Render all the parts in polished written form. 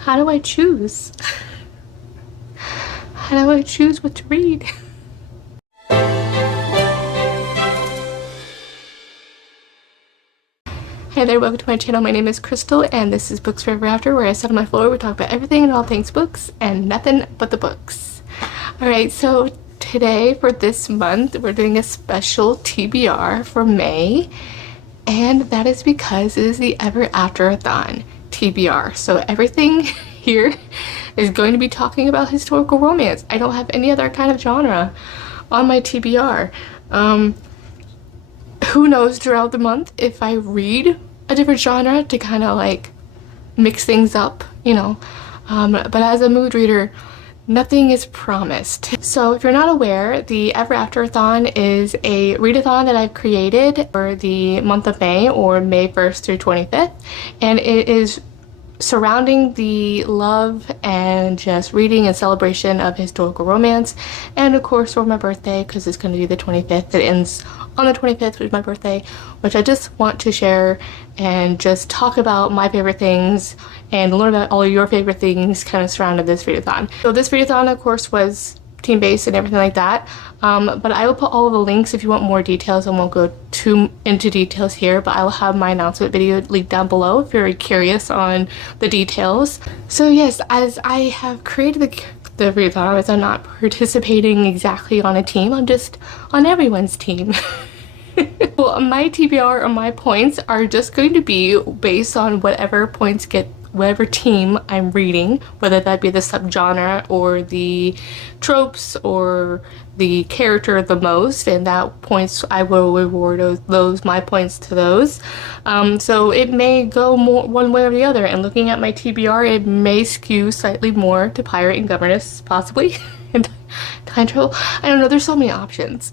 How do I choose? How do I choose what to read? Hey there, welcome to my channel. My name is Crystal and this is Books Forever After, where I sit on my floor, we talk about everything and all things books and nothing but the books. Alright, so today for this month we're doing a special TBR for May, and that is because it is the Ever Afterathon TBR. So everything here is going to be talking about historical romance. I don't have any other kind of genre on my TBR. Who knows throughout the month if I read a different genre to kind of like mix things up, you know. But as a mood reader, nothing is promised. So if you're not aware, the Ever Afterathon is a readathon that I've created for the month of May, or May 1st through 25th, and it is surrounding the love and just reading and celebration of historical romance, and of course for my birthday, because it's going to be the 25th. It ends on the 25th, which is my birthday, which I just want to share and just talk about my favorite things and learn about all of your favorite things kind of surrounded this readathon. So this readathon, of course, was team-based and everything like that, but I will put all of the links if you want more details. I won't go too into details here, but I will have my announcement video linked down below if you're curious on the details. So yes, as I have created the readathon, I'm not participating exactly on a team, I'm just on everyone's team. Well, my TBR or my points are just going to be based on whatever points get whatever team I'm reading, whether that be the subgenre or the tropes or the character the most, and that points I will reward those my points to those. So it may go more one way or the other, and looking at my TBR, it may skew slightly more to pirate and governess, possibly, and time travel. I don't know, there's so many options.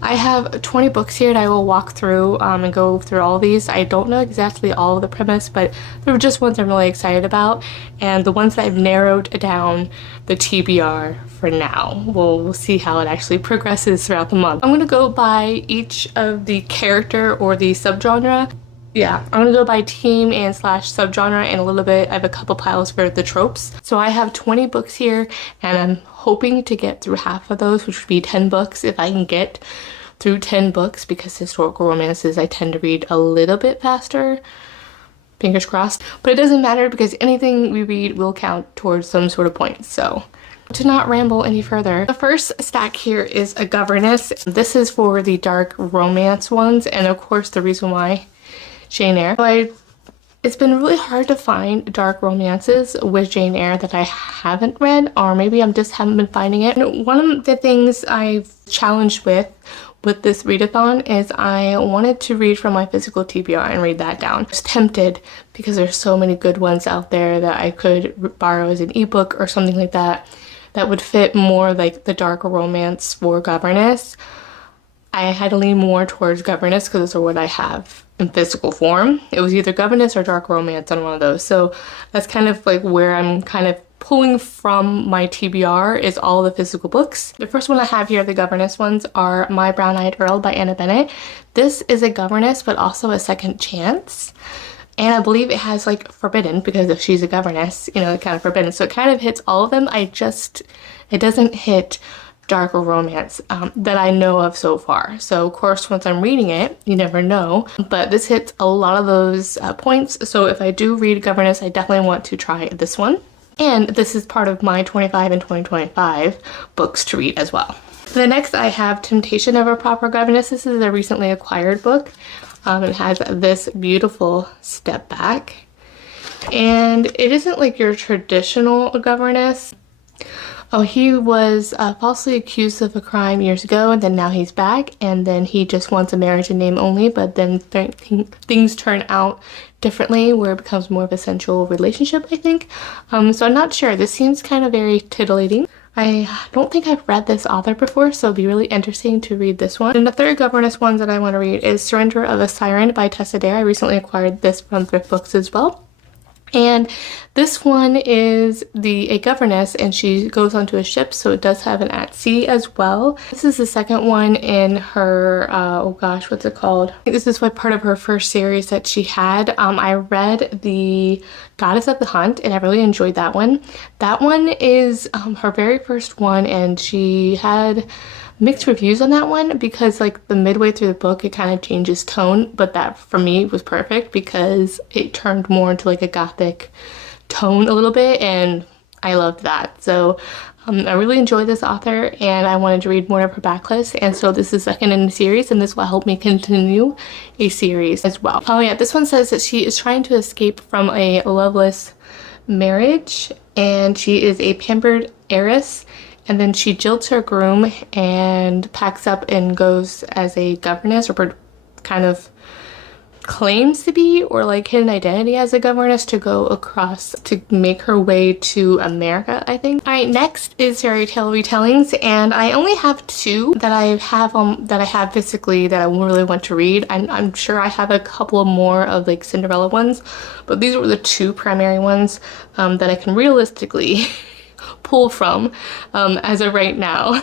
I have 20 books here and I will walk through and go through all of these. I don't know exactly all of the premise, but there were just ones I'm really excited about, and the ones that I've narrowed down the TBR for now. We'll see how it actually progresses throughout the month. I'm going to go by each of the character or the subgenre. Yeah, I'm gonna go by team and slash subgenre, and a little bit, I have a couple piles for the tropes. So I have 20 books here, and I'm hoping to get through half of those, which would be 10 books if I can get through 10 books, because historical romances I tend to read a little bit faster. Fingers crossed. But it doesn't matter, because anything we read will count towards some sort of points. So to not ramble any further, the first stack here is a Governess. This is for the dark romance ones, and of course the reason why, Jane Eyre. So it's been really hard to find dark romances with Jane Eyre that I haven't read, or maybe I just haven't been finding it. And one of the things I've challenged with this readathon is I wanted to read from my physical TBR and read that down. I was tempted because there's so many good ones out there that I could borrow as an ebook or something like that that would fit more like the dark romance for Governess. I had to lean more towards Governess because those are what I have in physical form. It was either Governess or dark romance on one of those. So that's kind of like where I'm kind of pulling from my TBR, is all the physical books. The first one I have here, the Governess ones, are My Brown-Eyed Earl by Anna Bennett. This is a Governess, but also a second chance. And I believe it has like forbidden, because if she's a governess, you know, kind of forbidden. So it kind of hits all of them. It doesn't hit darker romance that I know of so far. So of course, once I'm reading it, you never know, but this hits a lot of those points. So if I do read Governess, I definitely want to try this one. And this is part of my 25 and 2025 books to read as well. The next I have Temptation of a Proper Governess. This is a recently acquired book. It has this beautiful step back, and it isn't like your traditional governess. Oh, he was falsely accused of a crime years ago, and then now he's back, and then he just wants a marriage in name only, but then things turn out differently where it becomes more of a sensual relationship, I think. So I'm not sure. This seems kind of very titillating. I don't think I've read this author before, so it'll be really interesting to read this one. And the third Governess one that I want to read is Surrender of a Siren by Tessa Dare. I recently acquired this from Thrift Books as well. And this one is a governess, and she goes onto a ship, so it does have an at sea as well. This is the second one in her, oh gosh, what's it called? I think this is what part of her first series that she had. I read the Goddess of the Hunt, and I really enjoyed that one. That one is her very first one, and she had mixed reviews on that one because like the midway through the book it kind of changes tone, but that for me was perfect because it turned more into like a gothic tone a little bit, and I loved that. So I really enjoyed this author and I wanted to read more of her backlist, and so this is second in the series, and this will help me continue a series as well. Oh yeah, this one says that she is trying to escape from a loveless marriage, and she is a pampered heiress. And then she jilts her groom and packs up and goes as a governess, or kind of claims to be, or like hidden identity as a governess, to go across to make her way to America, I think. All right, next is fairy tale retellings, and I only have two that I have physically that I really want to read. I'm sure I have a couple more of like Cinderella ones, but these were the two primary ones that I can realistically pull from as of right now.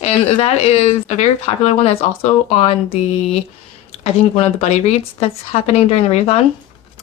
And that is a very popular one that's also on the, I think, one of the buddy reads that's happening during the readathon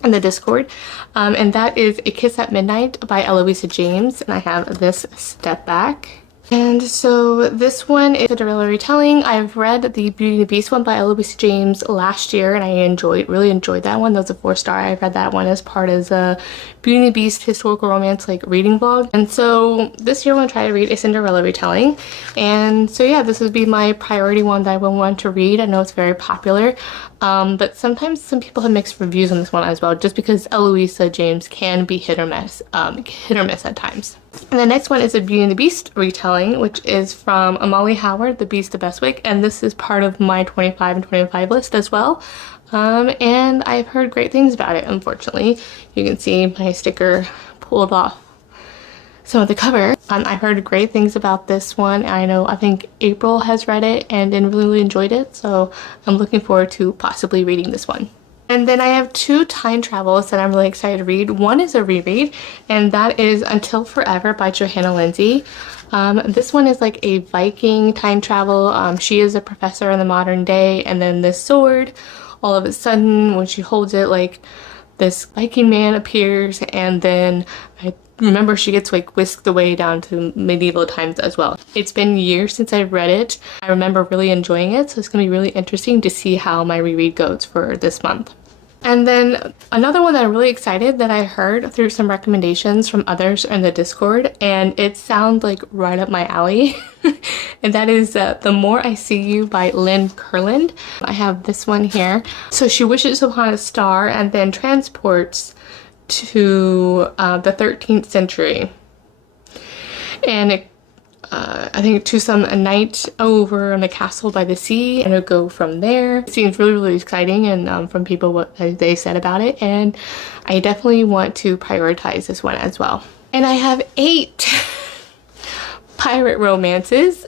in the Discord, and that is A Kiss at Midnight by Eloisa James, and I have this Step Back. And so this one is a Cinderella retelling. I've read the Beauty and the Beast one by Eloisa James last year, and I really enjoyed that one. That was a 4-star. I read that one as part of the Beauty and the Beast historical romance like reading vlog. And so this year I want to try to read a Cinderella retelling. And so yeah, this would be my priority one that I will want to read. I know it's very popular, but sometimes some people have mixed reviews on this one as well, just because Eloisa James can be hit or miss at times. And the next one is a Beauty and the Beast retelling, which is from Amali Howard, The Beast of Bestwick, and this is part of my 25 and 25 list as well. And I've heard great things about it, unfortunately. You can see my sticker pulled off some of the cover. I've heard great things about this one. I think April has read it and really enjoyed it, so I'm looking forward to possibly reading this one. And then I have two time travels that I'm really excited to read. One is a reread, and that is Until Forever by Johanna Lindsey. This one is like a Viking time travel. She is a professor in the modern day, and then this sword, all of a sudden when she holds it, like this Viking man appears, and then I remember she gets like whisked away down to medieval times as well. It's been years since I've read it. I remember really enjoying it, so it's gonna be really interesting to see how my reread goes for this month. And then another one that I'm really excited that I heard through some recommendations from others in the Discord, and it sounds like right up my alley, and that is The More I See You by Lynn Kurland. I have this one here. So she wishes upon a star and then transports to the 13th century, and I think to a night over in the castle by the sea, and it'll go from there. It seems really exciting, and from people what they said about it, and I definitely want to prioritize this one as well. And I have 8 pirate romances.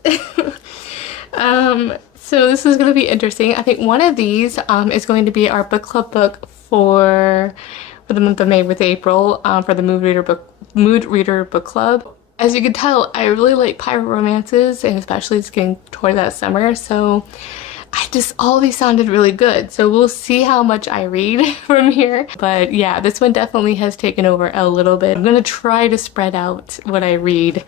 So this is going to be interesting. I think one of these is going to be our book club book for the month of May with April, for the Mood Reader Book Club. As you can tell, I really like pirate romances, and especially it's getting toward that summer, so all these sounded really good. So we'll see how much I read from here. But yeah, this one definitely has taken over a little bit. I'm gonna try to spread out what I read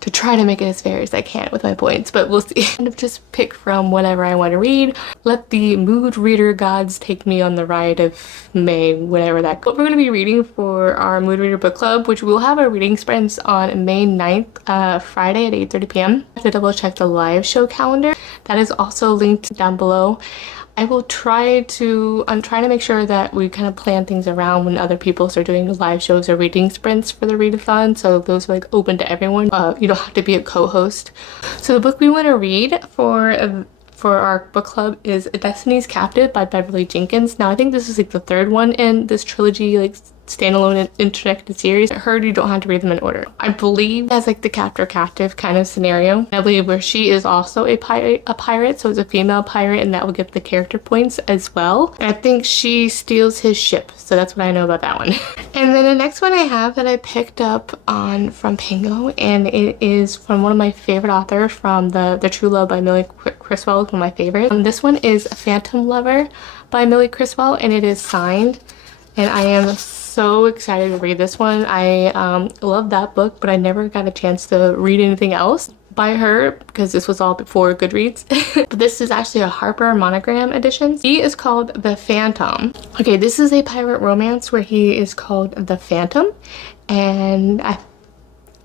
to try to make it as fair as I can with my points, but we'll see. Kind of just pick from whatever I want to read. Let the mood reader gods take me on the ride of May, whatever that. What we're going to be reading for our Mood Reader Book Club, which we'll have our reading sprints on May 9th, Friday at 8:30 p.m. I have to double check the Liveshow calendar. That is also linked down below. I'm trying to make sure that we kind of plan things around when other people start doing live shows or reading sprints for the readathon, so those are like open to everyone. You don't have to be a co-host. So the book we want to read for our book club is Destiny's Captive by Beverly Jenkins. Now I think this is like the third one in this trilogy like standalone interconnected series. I heard you don't have to read them in order. I believe it has like the captor-captive kind of scenario. I believe where she is also a pirate, so it's a female pirate, and that will get the character points as well. And I think she steals his ship, so that's what I know about that one. And then the next one I have that I picked up on from Pango, and it is from one of my favorite authors, from the True Love by Millie Criswell, one of my favorites. This one is Phantom Lover by Millie Criswell, and it is signed, and I am so excited to read this one. I love that book, but I never got a chance to read anything else by her because this was all before Goodreads. But this is actually a Harper monogram edition. He is called The Phantom. Okay, this is a pirate romance where he is called The Phantom, and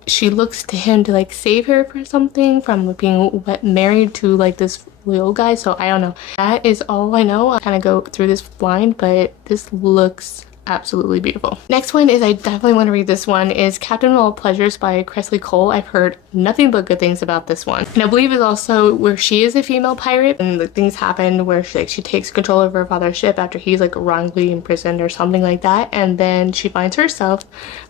she looks to him to like save her for something from being married to like this really old guy. So I don't know. That is all I know. I kind of go through this blind, but this looks absolutely beautiful. Next one is, I definitely want to read this one, is Captain of All Pleasures by Cressley Cole. I've heard nothing but good things about this one. And I believe it's also where she is a female pirate and like, things happen where she takes control of her father's ship after he's like wrongly imprisoned or something like that. And then she finds herself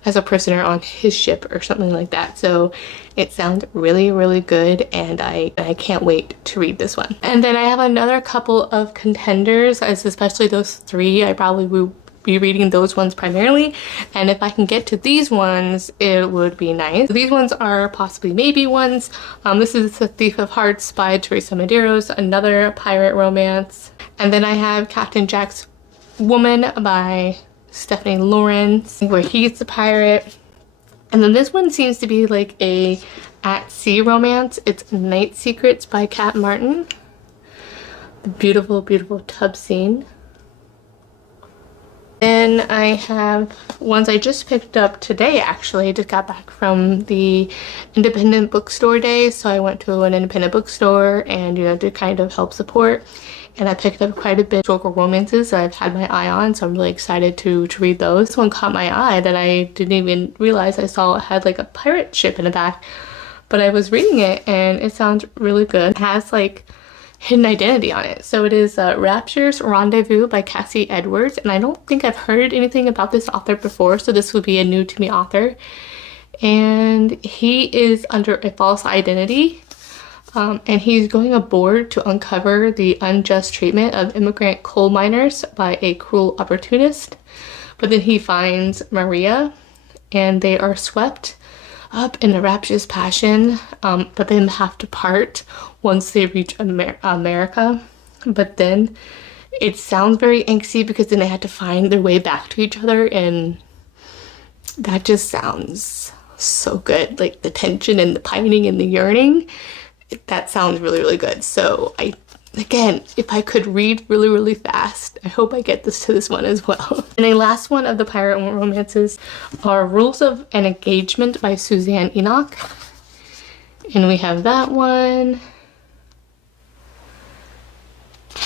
as a prisoner on his ship or something like that. So it sounds really, really good, and I can't wait to read this one. And then I have another couple of contenders, as especially those three. I probably will be reading those ones primarily, and if I can get to these ones, it would be nice. These ones are possibly maybe ones. This is The Thief of Hearts by Teresa Medeiros, another pirate romance. And then I have Captain Jack's Woman by Stephanie Lawrence, where he's the pirate. And then this one seems to be like a at-sea romance. It's Night Secrets by Kat Martin. The beautiful, beautiful tub scene. Then I have ones I just picked up today, actually. I just got back from the independent bookstore day, so I went to an independent bookstore and, you know, to kind of help support. And I picked up quite a bit of historical romances that I've had my eye on, so I'm really excited to read those. This one caught my eye that I didn't even realize I saw it had like a pirate ship in the back. But I was reading it and it sounds really good. It has like hidden identity on it. So it is Rapture's Rendezvous by Cassie Edwards, and I don't think I've heard anything about this author before, so this would be a new to me author. And he is under a false identity, and he's going aboard to uncover the unjust treatment of immigrant coal miners by a cruel opportunist. But then he finds Maria, and they are swept up in a rapturous passion, but then have to part once they reach America. But then it sounds very angsty because then they had to find their way back to each other, and that just sounds so good. Like the tension and the pining and the yearning, that sounds really, really good. So again, if I could read really, really fast, I hope I get to this one as well. And a last one of the pirate romances are Rules of an Engagement by Suzanne Enoch. And we have that one.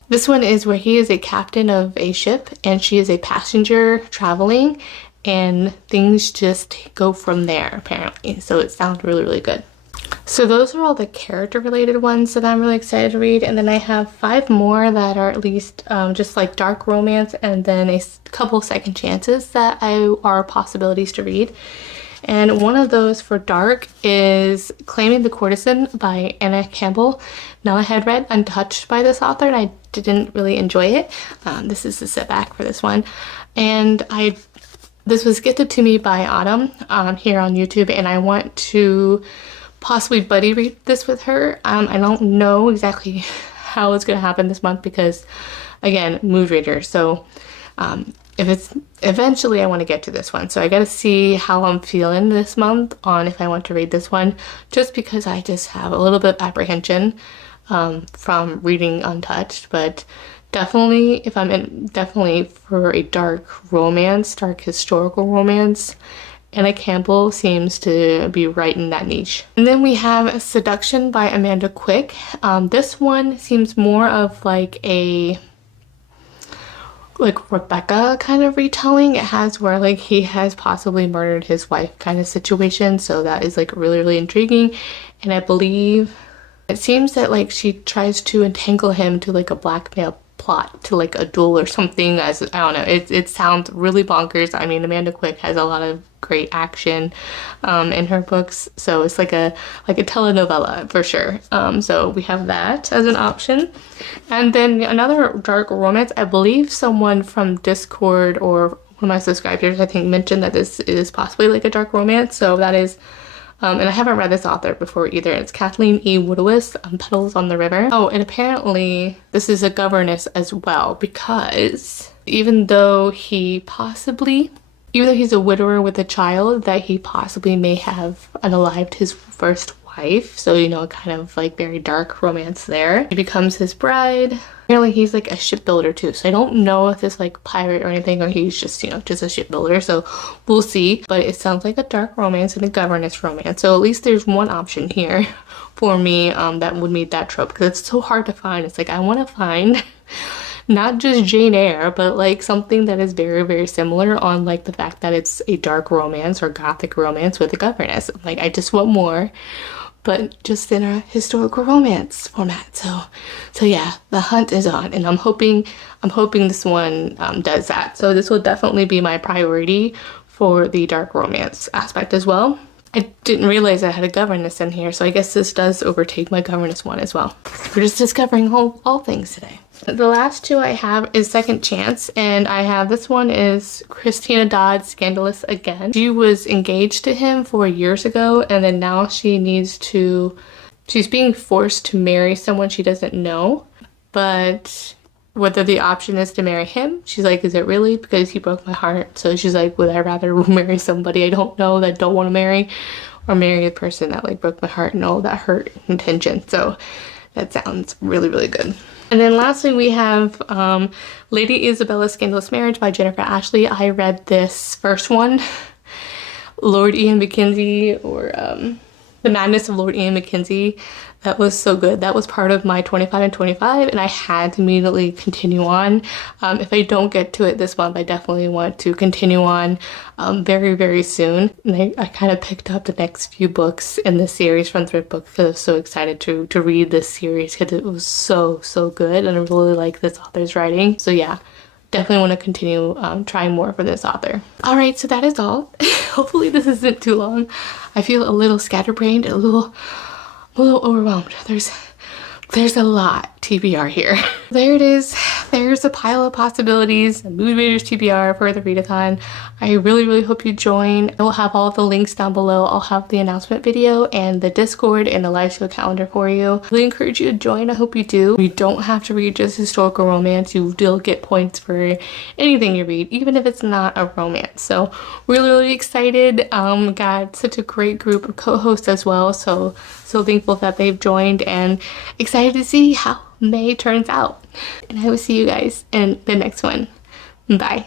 This one is where he is a captain of a ship and she is a passenger traveling, and things just go from there apparently. So it sounds really, really good. So those are all the character related ones that I'm really excited to read, and then I have 5 more that are at least just like dark romance, and then a couple second chances that are possibilities to read. And one of those for dark is Claiming the Courtesan by Anna Campbell. Now, I had read Untouched by this author and I didn't really enjoy it. This is the setback for this one. And this was gifted to me by Autumn here on YouTube, and I want to possibly buddy read this with her. I don't know exactly how it's going to happen this month because, again, mood reader. So if it's eventually, I want to get to this one. So I got to see how I'm feeling this month on if I want to read this one, just because I just have a little bit of apprehension from reading Untouched. But definitely, if I'm in, definitely for a dark romance, dark historical romance, Anna Campbell seems to be right in that niche. And then we have Seduction by Amanda Quick. This one seems more of like a Rebecca kind of retelling. It has where like he has possibly murdered his wife kind of situation, so that is like really, really intriguing. And I believe it seems that like she tries to entangle him to like a blackmail plot to like a duel or something. As I don't know, it sounds really bonkers. I mean, Amanda Quick has a lot of great action in her books, so it's like a telenovela for sure. So we have that as an option. And then another dark romance, I believe someone from Discord or one of my subscribers, I think, mentioned that this is possibly like a dark romance. So that is and I haven't read this author before either. It's Kathleen E. Woodowis, Petals on the River. Oh, and apparently this is a governess as well, because even though he's a widower with a child, that he possibly may have unalived his first wife. So, you know, kind of like very dark romance there. She becomes his bride. Apparently he's like a shipbuilder too. So I don't know if it's like pirate or anything, or he's just, you know, just a shipbuilder. So we'll see. But it sounds like a dark romance and a governess romance. So at least there's one option here for me that would meet that trope, because it's so hard to find. It's like I want to find not just Jane Eyre, but like something that is very, very similar on like the fact that it's a dark romance or gothic romance with a governess. Like I just want more, but just in a historical romance format. So yeah, the hunt is on, and I'm hoping this one does that. So this will definitely be my priority for the dark romance aspect as well. I didn't realize I had a governess in here, so I guess this does overtake my governess one as well. We're just discovering all things today. The last two I have is Second Chance, and I have, this one is Christina Dodd, Scandalous Again. She was engaged to him 4 years ago, and then now she's being forced to marry someone she doesn't know, but whether the option is to marry him, she's like, is it really? Because he broke my heart. So she's like, would I rather marry somebody I don't know, that I don't want to marry, or marry a person that like broke my heart and all that hurt intention? So that sounds really, really good. And then lastly, we have Lady Isabella's Scandalous Marriage by Jennifer Ashley. I read this first one, Lord Ian Mackenzie, or The Madness of Lord Ian Mackenzie. That was so good. That was part of my 25 and 25, and I had to immediately continue on. If I don't get to it this month, I definitely want to continue on very, very soon. And I kind of picked up the next few books in this series from Thrift Book because I was so excited to read this series, because it was so good, and I really like this author's writing. So yeah, definitely want to continue trying more for this author. All right, so that is all. Hopefully this isn't too long. I feel a little scatterbrained, a little overwhelmed. There's a lot TBR here. There it is. There's a pile of possibilities. Mood Readers TBR for the readathon. I really hope you join. I will have all of the links down below. I'll have the announcement video and the Discord and the Liveshow Calendar for you. I really encourage you to join. I hope you do. You don't have to read just historical romance. You will get points for anything you read, even if it's not a romance. So really excited. Got such a great group of co-hosts as well. So thankful that they've joined, and excited to see how May turns out. And I will see you guys in the next one. Bye.